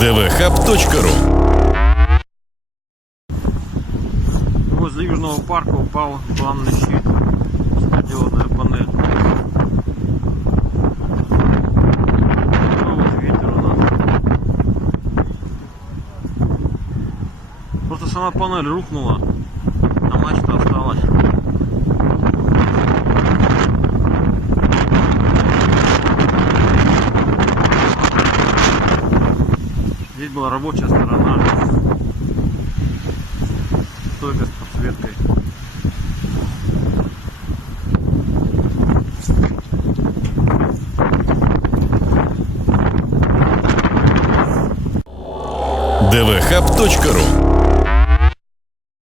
dvhub.ru. Возле Южного парка упал планный щит, светодиодная панель. Ну вот ветер у нас. Просто сама панель рухнула, а мачта осталась. Здесь была рабочая сторона, стойка с подсветкой. dvhub.ru.